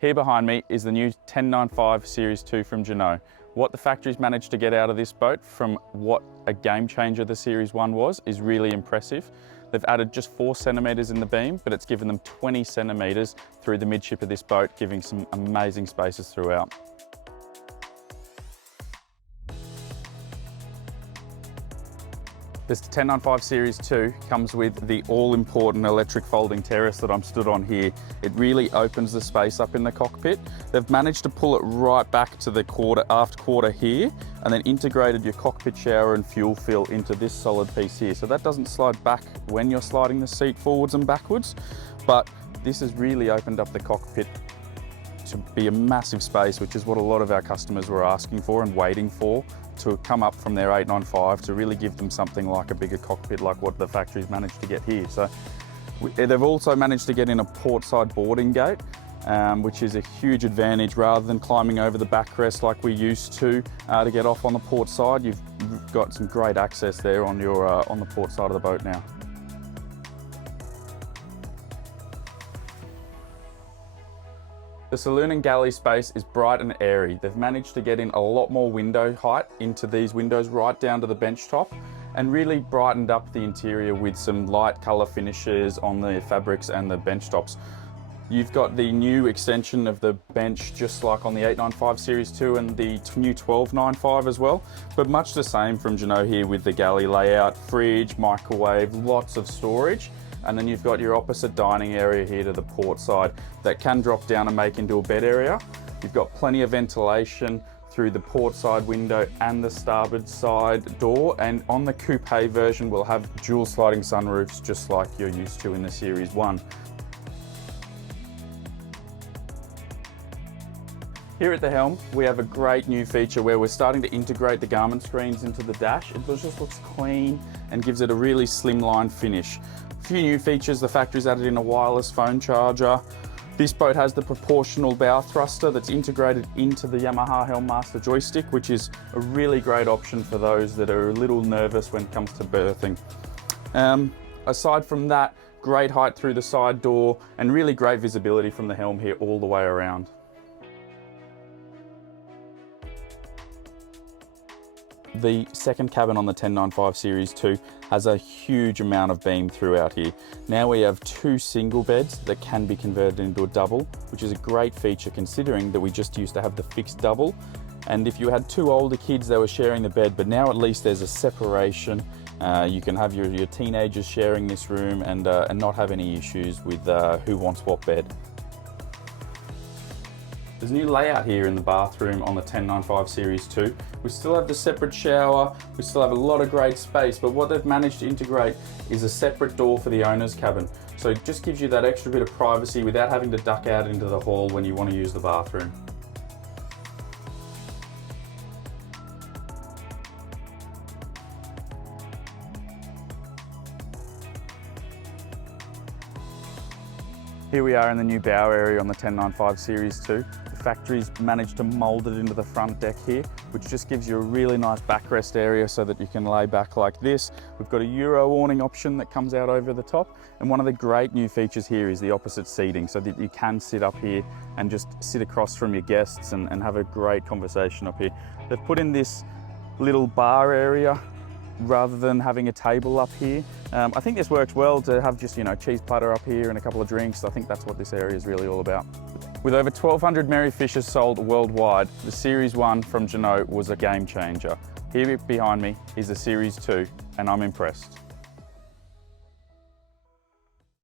Here behind me is the new 1095 Series 2 from Jeanneau. What the factory's managed to get out of this boat from what a game changer the Series 1 was is really impressive. They've added just 4 centimetres in the beam, but it's given them 20 centimetres through the midship of this boat, giving some amazing spaces throughout. This 1095 Series 2 comes with the all-important electric folding terrace that I'm stood on here. It really opens the space up in the cockpit. They've managed to pull it right back to the aft quarter here, and then integrated your cockpit shower and fuel fill into this solid piece here. So that doesn't slide back when you're sliding the seat forwards and backwards, but this has really opened up the cockpit to be a massive space, which is what a lot of our customers were asking for and waiting for, to come up from their 895 to really give them something like a bigger cockpit like what the factory's managed to get here. So they've also managed to get in a portside boarding gate, which is a huge advantage. Rather than climbing over the backrest like we used to get off on the port side, you've got some great access there on the port side of the boat now. The saloon and galley space is bright and airy. They've managed to get in a lot more window height into these windows right down to the bench top, and really brightened up the interior with some light colour finishes on the fabrics and the bench tops. You've got the new extension of the bench just like on the 895 Series 2 and the new 1295 as well, but much the same from Jeanneau here with the galley layout, fridge, microwave, lots of storage. And then you've got your opposite dining area here to the port side that can drop down and make into a bed area. You've got plenty of ventilation through the port side window and the starboard side door, and on the coupe version we'll have dual sliding sunroofs just like you're used to in the Series 1. Here at the helm, we have a great new feature where we're starting to integrate the Garmin screens into the dash. It just looks clean and gives it a really slimline finish. A few new features: the factory's added in a wireless phone charger. This boat has the proportional bow thruster that's integrated into the Yamaha Helmmaster joystick, which is a really great option for those that are a little nervous when it comes to berthing. Aside from that, great height through the side door and really great visibility from the helm here all the way around. The second cabin on the 1095 Series 2 has a huge amount of beam throughout here. Now we have 2 single beds that can be converted into a double, which is a great feature considering that we just used to have the fixed double. And if you had 2 older kids, they were sharing the bed, but now at least there's a separation. You can have your teenagers sharing this room and not have any issues with who wants what bed. There's a new layout here in the bathroom on the 1095 Series 2. We still have the separate shower, we still have a lot of great space, but what they've managed to integrate is a separate door for the owner's cabin. So it just gives you that extra bit of privacy without having to duck out into the hall when you want to use the bathroom. Here we are in the new bow area on the 1095 Series 2. The factory's managed to mould it into the front deck here, which just gives you a really nice backrest area so that you can lay back like this. We've got a Euro awning option that comes out over the top, and one of the great new features here is the opposite seating, so that you can sit up here and just sit across from your guests and have a great conversation up here. They've put in this little bar area rather than having a table up here. I think this works well to have just, cheese platter up here and a couple of drinks. I think that's what this area is really all about. With over 1,200 Merry Fishes sold worldwide, the Series 1 from Jeanneau was a game changer. Here behind me is the Series 2, and I'm impressed.